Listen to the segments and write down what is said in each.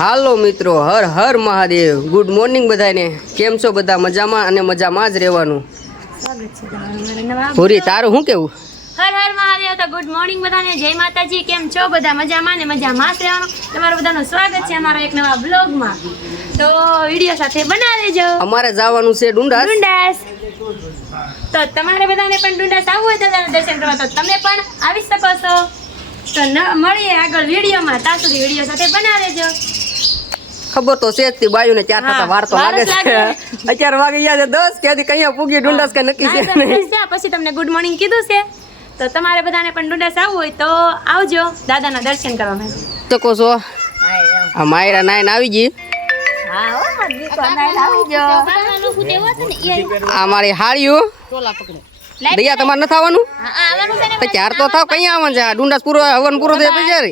હાલો મિત્રો, Har Har Mahadev. Good morning બધાને. કેમ છો બધા? મજામાં અને મજામાં જ રહેવાનું. સ્વાગત છે તમારું મારા નવા પૂરી તારું શું કેવું? હર હર મહાદેવ. તો ગુડ મોર્નિંગ બધાને. જય માતાજી. કેમ છો બધા? મજામાં ને મજામાં જ રહેવાનું. તમારું બધાનું સ્વાગત છે અમારા એક નવા બ્લોગમાં. તો વિડિયો સાથે બના લેજો. અમારે જવાનું છે ડુંડાસ. તો તમારે બધાને પણ ડુંડાસ આવવું હોય તો દર્શન કરવા તો તમે પણ આવી શકો છો. તો મળીએ આગળ વિડીયોમાં. ત્યાં સુધી વિડીયો સાથે બના લેજો. ખબર તો છે જ બાયુ ને ચાર થતા વાર તો લાગે છે. અત્યારે વાગી ગયા છે 10 કે કઈ પૂગી ડુંડાસ કે નક્કી છે. પછી તમને ગુડ મોર્નિંગ કીધું છે. તો તમારે બધાને પણ ડુંડાસ આવવું હોય તો આવજો દાદાના દર્શન કરવા માટે. તો કહો છો આ માયરા નાઈને આવી ગઈ. આ મારી હાળીઓ દયા તમારે નથી આવવાનું? ચાર તો થાવ કઈ આવવાનું છે? ડુંડાસ પૂરો હવન પૂરો થઈ જાય.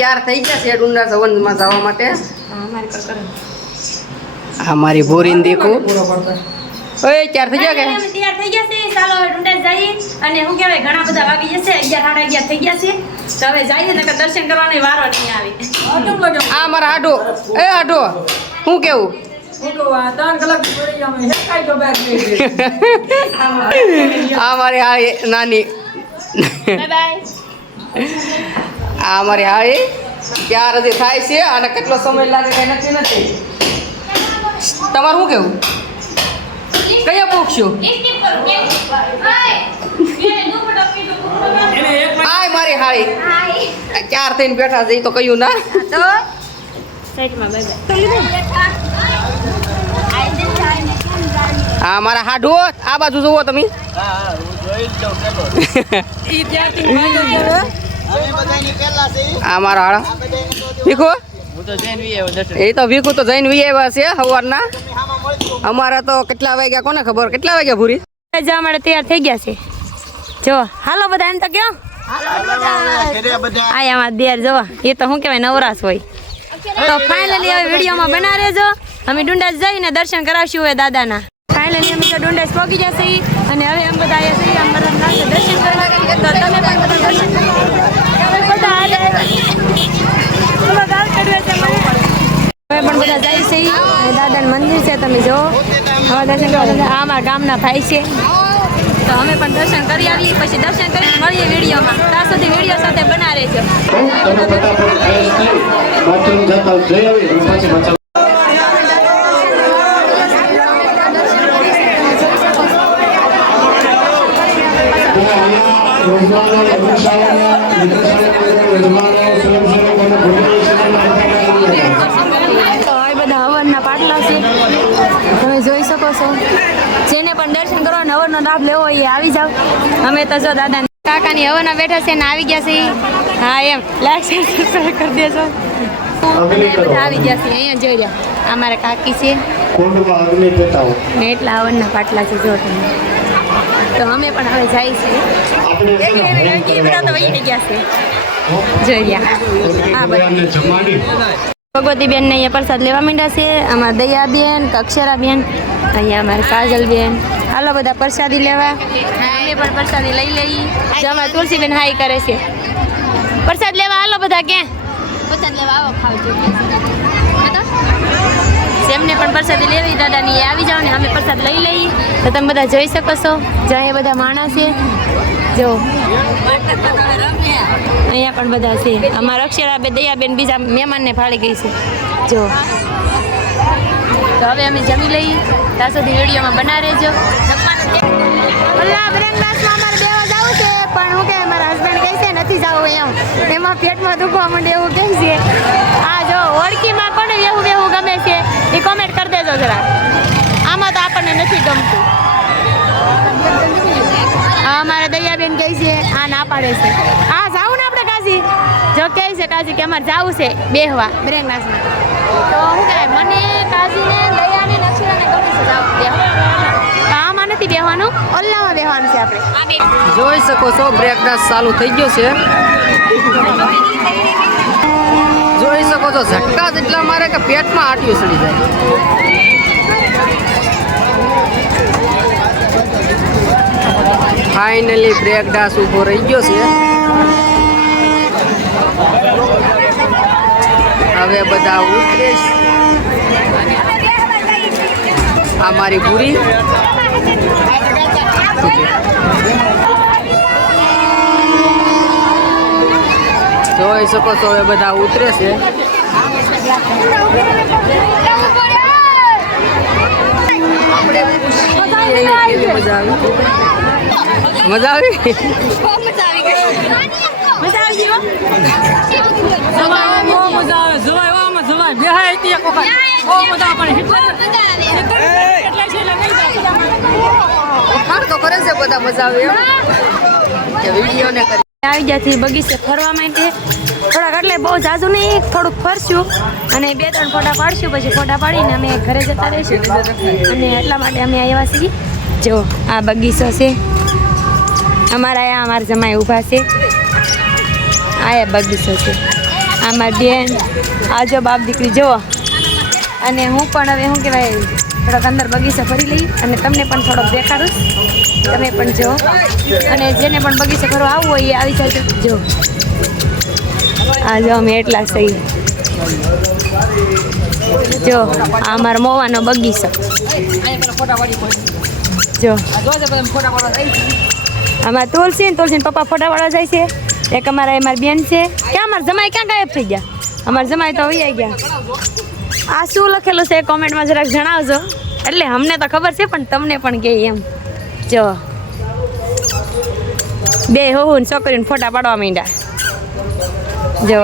ચાર થઈ ગયા છે ડુંડાસ હવનમાં જવા માટે. આ મારી બોરીને દેખો. ઓય ચાર થઈ ગયા કે તૈયાર થઈ ગયા છે. ચાલો હવે ડુંડાસ જઈએ. અને હું કહેવાય ઘણા બધા વાગી જશે. 11 સાડા 11 થઈ ગયા છે. તો હવે જઈએ ને દર્શન કરવાનો વારો નહીં આવે. આ મારા આઢો. એ આઢો શું કેવું? આ મારી હાળી નાની. આ મારી હાળી ચાર હજી થાય છે અને કેટલો સમય લાગે કઈ નક્કી નથી. તમારું શું કેવું? કયા પૂછશું? આય મારી હાળી ચાર થઈને બેઠા છે તો કયું ના. હા મારા હાડો આ બાજુ જુઓ તમે. આ મારો હાડો ભીખો. એ તો ભીખું તો જઈને વી આવ્યા છે સવારના. અમારા તો કેટલા વાગ્યા કોને ખબર? કેટલા વાગ્યા ભૂરી જવા માટે તૈયાર થઈ ગયા છે. જો હાલો બધા એમ તો કયો આયા દેર જો. એ તો શું કહેવાય નવરાશ હોય. તો ફાઇનલી હવે વિડીયોમાં બના રહેજો. અમે ડુંડાસ જઈને દર્શન કરાવશું હવે દાદાના. ફાઇનલી અમે તો ડુંડાસ પહોંચી જશે અને હવે એમ બધા આવ્યા છીએ અમારા દર્શન કરવા. તો તમે પણ બધા દર્શન કરવા હવે પણ બધા જાય છે. દાદાનું મંદિર છે તમે જો. હવે દર્શન કરવા આ અમારા ગામના ભાઈ છે. તો અમે પણ દર્શન કરી આવીએ. પછી દર્શન કરીને મળીએ વિડીયોમાં. ત્યાં સુધી વિડીયો સાથે બના રહેજો. બધા હવનના પાટલા છે તમે જોઈ શકો છો. જેને પણ દર્શન કરવાનો હવનનો લાભ લેવો હોય એ આવી જાવ. અમે તો જો દાદા કાકાની હવનમાં બેઠા છે ને આવી ગયા છે. હા એમ લાઈક સબસ્ક્રાઇબ કરી દેજો. બધા આવી ગયા છે અહીંયા જોઈ લો. આ મારા કાકી છે ને એટલા હવનના પાટલા છે જો તમે. તો અમે પણ હવે જાય છે. બધા તો વહી ગયા છે જોઈ રહ્યા. હા બધા ભગવતીબેન ને અહીંયા પ્રસાદ લેવા માંડ્યા છે. અમારા દયાબેન, અક્ષરાબેન, અહીંયા અમારા કાજલબેન. હાલો બધા પ્રસાદી લેવા. અમે પણ પ્રસાદી લઈ લઈએ. અમારા તુલસીબેન હાઈ કરે છે. પ્રસાદ લેવા હાલો બધા. ક્યાં પ્રસાદ લેવા આવો ખાવજો. એમને પણ પ્રસાદી લેવી દાદાની આવી જાઓ ને અમે પ્રસાદ લઈ લઈએ. તો તમે બધા જોઈ શકો છો. જ્યાં બધા માણસ છે જો. અહીંયા પણ બધા છે. અમારા અક્ષરાબેન, દયાબેન બીજા મહેમાનને ફાળી ગઈ છે જો. તો હવે અમે જમી લઈએ. ત્યાં સુધી વિડીયોમાં બના રહેજો. બ્રેકફાસ્ટમાં અમારે બેવા જવું છે પણ હું કે મારા હસબન્ડ કહે છે નથી જવું એમ. એમાં પેટમાં દુખવા માંડે એવું કહે છે. આ જો ઓળખીમાં કોને વેવું વેવું ગમે છે એ કોમેન્ટ કરી દેજો જરા. આમાં તો આપણને નથી ગમતું. હા અમારે દયાબેન કહે છે આ ના પાડે છે. હા જાવું ને આપણે કાશી. જો કહે છે કાશી કે અમારે જવું છે બેહવા બ્રેકફાસ્ટમાં. તો શું કહેવાય મને કાશીને દયાને નક્ષરાને ગમે છે જવું બેહવા. આમાં નથી બેહવાનું, ઓલ્લામાં બેહવાનું છે આપણે. જોઈ શકો છો બ્રેક ડાન્સ ચાલુ થઈ ગયો છે. જોઈ શકો છો ઝટકા જેટલા મારે કે પેટમાં આટિયું સડી જાય. ફાઇનલી બ્રેક ડાન્સ ઊભો રહી ગયો છે. હવે બધા ઉતરે છે. આ મારી પૂરી જોઈ શકો છો. હવે બધા ઉતરે છે. કેવી મજા આવી? મજા આવી? તો કરે છે બધા મજા આવે કે વિડીયો ને કરી આવી ગયા છીએ બગીચે ફરવા માટે. થોડાક એટલે બહુ જાજુ નહીં, થોડુંક ફરશું અને 2-3 ફોટા પાડશું. પછી ફોટા પાડીને અમે ઘરે જતા રહીશું. અને એટલા માટે અમે આવ્યા છીએ. જો આ બગીચો છે અમારા જમાઈ ઊભા છે. આ બગીચો છે. આ મારી બેન, આ જો બાપ દીકરી જુઓ. અને હું પણ હવે શું કહેવાય થોડોક અંદર બગીચો ફરી લઈ અને તમને પણ થોડોક દેખાડું. તમે પણ જો અને જેને પણ બગીચે ફરવા આવવું હોય એ આવી જાય. જો આ જો અમે એટલા સહી. જો આ અમારો મોવાનો બગીચો. જો અમારા તુલસી પપ્પા ફોટા વાળા જાય છે. એક અમારી બેન છે. ક્યાં અમારા જમાઈ ક્યાં ગાયબ થઈ ગયા? અમારા જમાઈ તો વહી ગયા. આ શું લખેલું છે કોમેન્ટમાં જરાક જણાવજો. એટલે અમને તો ખબર છે પણ તમને પણ કહે એમ. જો બે હોવું ને છોકરીને ફોટા પાડવા માંડ્યા. જો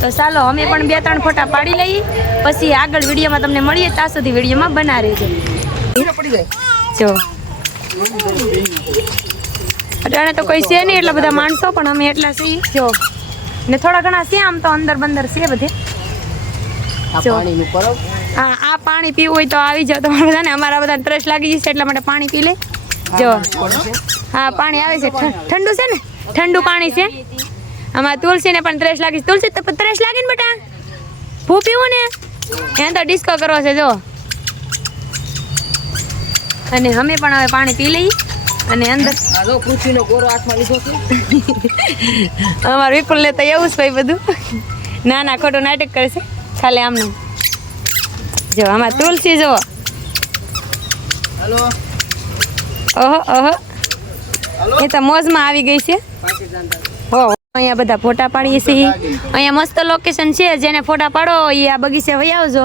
તો ચાલો અમે પણ 2-3 ફોટા પાડી લઈએ. પછી આગળ વિડીયોમાં તમને મળીએ. ત્યાં સુધી વિડીયોમાં બના રહેજો. જો અટાણે તો કોઈ છે નહીં એટલા બધા માણસો, પણ અમે એટલા છીએ. જો ને થોડા ઘણા છે આમ તો અંદર બંદર છે બધે. હા આ પાણી પીવું હોય તો આવી જાવ તમારે બધાને. અમારા બધા ત્રસ લાગી જશે એટલા માટે પાણી પી લે. જો હા પાણી આવે છે. ઠંડુ છે ને, ઠંડુ પાણી છે. અમારા તુલસીને પણ ત્રસ લાગી છે. તુલસી ત્રસ લાગે ને બેટા? ભૂ પીવું ને એને તો ડિસ્કો કરવો છે. જો અને અમે પણ હવે પાણી પી લઈએ. અને અંદર પૃથ્વીનો ગોરો હાથમાં લીધો છે. અમારા વિપુલને તો એવું જ ભાઈ બધું. ના ના ખોટું નાટક કરે છે ખાલી આમનું. જો આમાં તુલસી જુઓ. ઓહો ઓહો એ તો મોજમાં આવી ગઈ છે. હો અહીંયા બધા ફોટા પાડીએ છીએ. અહીંયા મસ્ત લોકેશન છે. જેને ફોટા પાડો એ આ બગીચે વહી આવજો.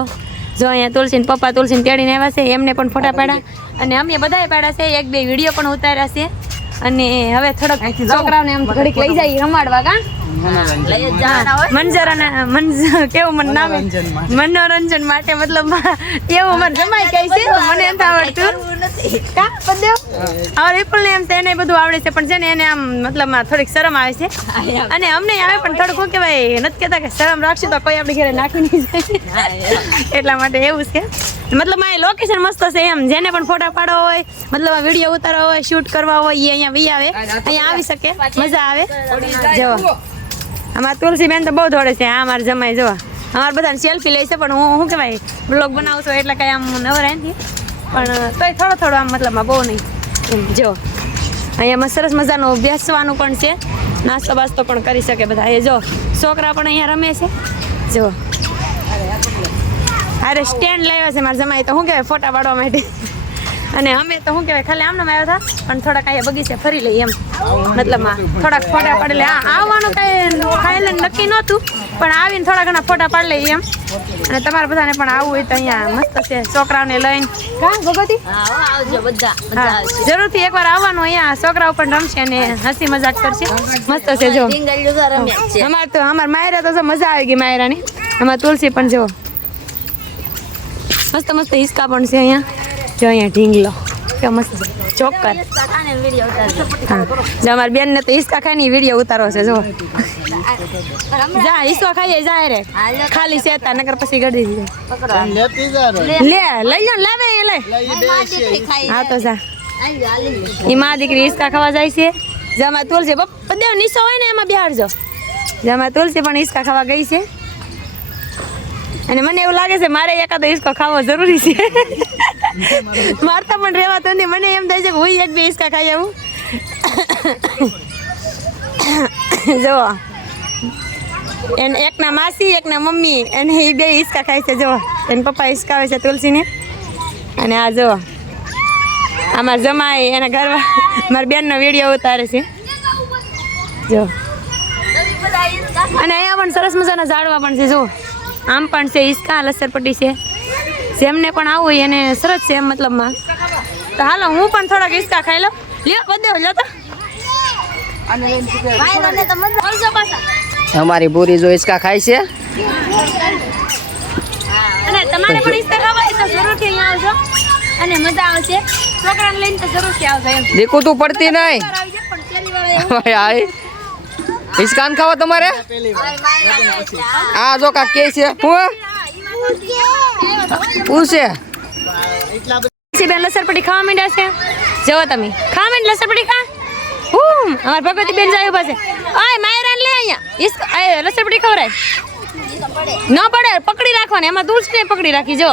જો અહીંયા તુલસીને પપ્પા તુલસીને તેડીને આવ્યા છે. એમને પણ ફોટા પાડ્યા અને અમે બધાએ પાડ્યા છે. 1-2 વિડીયો પણ ઉતાર્યા છે. અને હવે થોડોક છોકરાઓને આમ ઘડીક લઈ જાય રમાડવા. કા મનોરંજન માટે મતલબ એવું મને જમાઈ કહે છે. મને એમ આવડતું વિપુલને એમ એને બધું આવડે છે. પણ છે ને એને આમ મતલબ થોડીક શરમ આવે છે. અને અમને આવે પણ થોડુંક શું કહેવાય નથી કહેતા કે શરમ રાખશું તો કોઈ આપણી ઘરે નાખી નહીં જાય. એટલા માટે એવું છે. મતલબ આ લોકેશન મસ્ત છે એમ. જેને પણ ફોટા પાડવા હોય, મતલબ આ વિડીયો ઉતારવા હોય, શૂટ કરવા હોય એ અહીંયા વી આવે. અહીંયા આવી શકે, મજા આવે. જો અમારા તુલસીબેન તો બહુ દોડે છે. આ અમારે જમાઈ જોવા અમારે બધાને સેલ્ફી લે છે. પણ હું શું કહેવાય બ્લોગ બનાવું છું એટલે કાંઈ આમ નવરાય નથી. પણ તોય થોડો આમ મતલબમાં બહુ નહીં. જો અહીંયા સરસ મજાનું બેસવાનું પણ છે. નાસ્તો બાસ્તો પણ કરી શકે બધા. એ જો છોકરા પણ અહીંયા રમે છે. જો અરે સ્ટેન્ડ લાવ્યા છે મારા જમાઈ તો શું કહેવાય ફોટા પાડવા માટે. અને અમે તો શું કહેવાય ખાલી આમને આવ્યા હતા. પણ થોડાક અહીંયા બગીચે ફરી લઈએ એમ. મતલબમાં થોડાક ફોટા પાડી લે. આવવાનું કાંઈ ખાઈને નક્કી નહોતું, પણ આવીને થોડા ઘણા ફોટા પાડી લઈએ એમ. અને તમારે બધાને પણ આવવું હોય તો અહીંયા મસ્ત છે. છોકરાઓને લઈને ભગવતી જરૂરથી એકવાર આવવાનું. અહીંયા છોકરાઓ પણ રમશે અને હસી મજાક કરશે. મસ્ત છે. જો અમારા માયરા તો મજા આવી ગઈ માયરાની. અમારા તુલસી પણ જો મસ્ત મસ્ત હિસકા પણ છે અહીંયા. જો અહીંયા ઢીંગલો કેવો મસ્ત છે. ચોક્કર હા જો અમારી બેન ને તો હિસકા ખાઈને વિડીયો ઉતારો છે. જો જા હિસકો ખાઈએ જાય રે ખાલી સેતા નકર પછી ગડી દીધો. લે લઈ લો લાવે એ લે. હા તો જા ઈ માં દીકરી હિસકા ખાવા જાય છે. જેમાં તુલસી બધા નીસો હોય ને એમાં બિહારજો. જેમાં તુલસી પણ હિસકા ખાવા ગઈ છે. અને મને એવું લાગે છે મારે એકાદો હિસકો ખાવો જરૂરી છે. મારતા પણ રહેવાતો નથી. મને એમ થાય છે કે હું એક બે હિસકા ખાઈ આવું. જો એને એકના માસી એકના મમ્મી અને એ બે હિસકા ખાય છે. જો એને પપ્પા હિસકાવે છે તુલસીને. અને આ જો આમાં જમાય એના ઘરમાં મારી બેનનો વિડીયો ઉતારે છે. જો અને અહીંયા પણ સરસ મજાના ઝાડવા પણ છે. જો આમ પણ છે હિસકા, લસરપટ્ટી છે. જેમને પણ આવું હોય એને સરસ છે એમ મતલબમાં. તો હાલો હું પણ થોડાક હિસકા ખાઈ લઉં. લ્યો બધે લો તો અમારી પૂરી જો હિસકા ખાય છે. અને તમારે પણ હિસકા ખાવા હોય તો જરૂરથી અહીંયા આવજો અને મજા આવશે. છોકરાને લઈને તો જરૂરથી આવજો એમ. દીકુ તું પડતી નહીં. હિસકાન ખાવા તમારે? આ જો કાક કે છે પૂછે બેન લસરપટ્ટી ખાવા માંડ્યા છે. જવો તમે ખાવા માંડ લસરપટ્ટી ખા. અમાર ભગવતી બેન જાય પાસે. ઓય માયરાન લે અહીંયા લસરપટ્ટી ખવરાય. ન પડે પકડી રાખવાની. એમાં દૂર છે પકડી રાખી. જો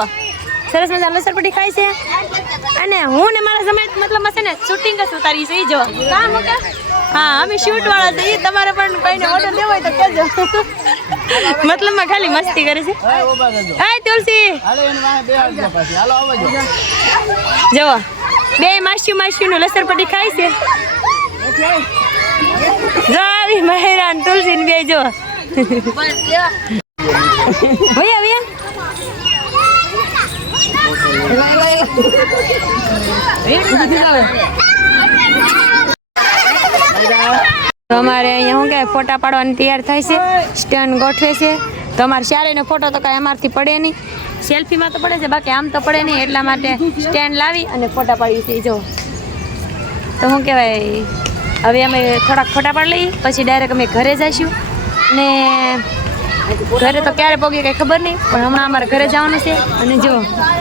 સરસ મજા લસરપટ્ટી ખાય છે. અને હું ને મારા સમય મતલબ છે ને શૂટિંગ જ ઉતારી છે. જો કામ કે હા અમે શૂટ વાળા છે. તમારે પણ કોઈને ઓર્ડર દેવો હોય તો કહેજો. મતલબમાં ખાલી મસ્તી કરે છે. હાય તુલસી જો બે માસ્યું લસરપટ્ટી ખાય છે. જો આવી મહેરાન તુલસી બે જો ભૈયા અમારે અહીંયા શું કે ફોટા પાડવાની તૈયાર થાય છે. સ્ટેન્ડ ગોઠવે છે. તો અમારે શારેનો ફોટો તો કાંઈ અમારથી પડે નહીં. સેલ્ફીમાં તો પડે છે બાકી આમ તો પડે નહીં. એટલા માટે સ્ટેન્ડ લાવી અને ફોટા પાડી છે. જો તો શું કહેવાય હવે અમે થોડાક ફોટા પાડી લઈએ પછી ડાયરેક્ટ અમે ઘરે જઈશું. ને ઘરે તો ક્યારે પહોંચીએ કંઈ ખબર નહીં પણ હમણાં અમારે ઘરે જવાનું છે. અને જો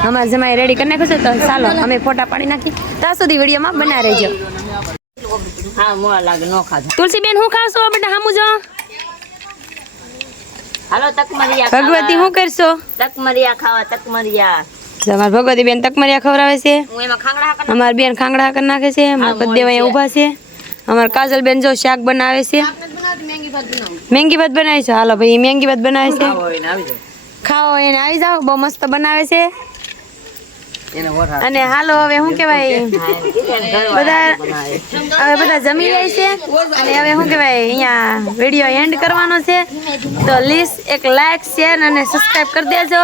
અમારે જમાઈ રેડી કરી નાખ્યું છે તો ચાલો અમે ફોટા પાડી નાખી. ત્યાં સુધી વિડીયોમાં બના રહેજો. હા મોળા લાગે નો ખાધો. તુલસીબેન હું ખાશો બેટા હામુ જો હાલો તકમરિયા ભગવતી હું કરશો? તકમરિયા ખાવા તકમરિયા. અમાર ભગવતી બેન તકમરિયા ખવડાવે છે. હું એમાં ખાંગડા કરી અમાર બેન ખાંગડા કરી નાખે છે. અમાર પદ્દેવ અહીંયા ઊભા છે. અમાર કાજલ બેન જો શાક બનાવે છે. મેંગી ભાત બનાવે છે. હાલો ભાઈ મેંગી ભાત બનાવે છે. ખાઓ એને આવી જાઓ. બહુ મસ્ત બનાવે છે. અને હાલો હવે શું કહેવાય બધા જમી લે છે. અને હવે શું કહેવાય અહીંયા વિડીયો એન્ડ કરવાનો છે. તો પ્લીઝ એક લાઈક શેર અને સબસ્ક્રાઈબ કરી દેજો.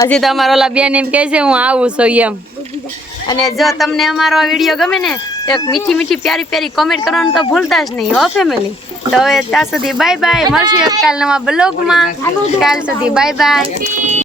હજી તો અમારો ઓલા બેન એમ કહે છે હું આવું છું એમ. અને જો તમને અમારો વિડીયો ગમે ને એક મીઠી મીઠી પ્યારી પ્યારી કોમેન્ટ કરવાનું તો ભૂલતા જ નહીં હો ફેમિલી. તો હવે ત્યાં સુધી બાય બાય. મળશું એક કાલ નવા બ્લોગમાં. કાલ સુધી બાય બાય.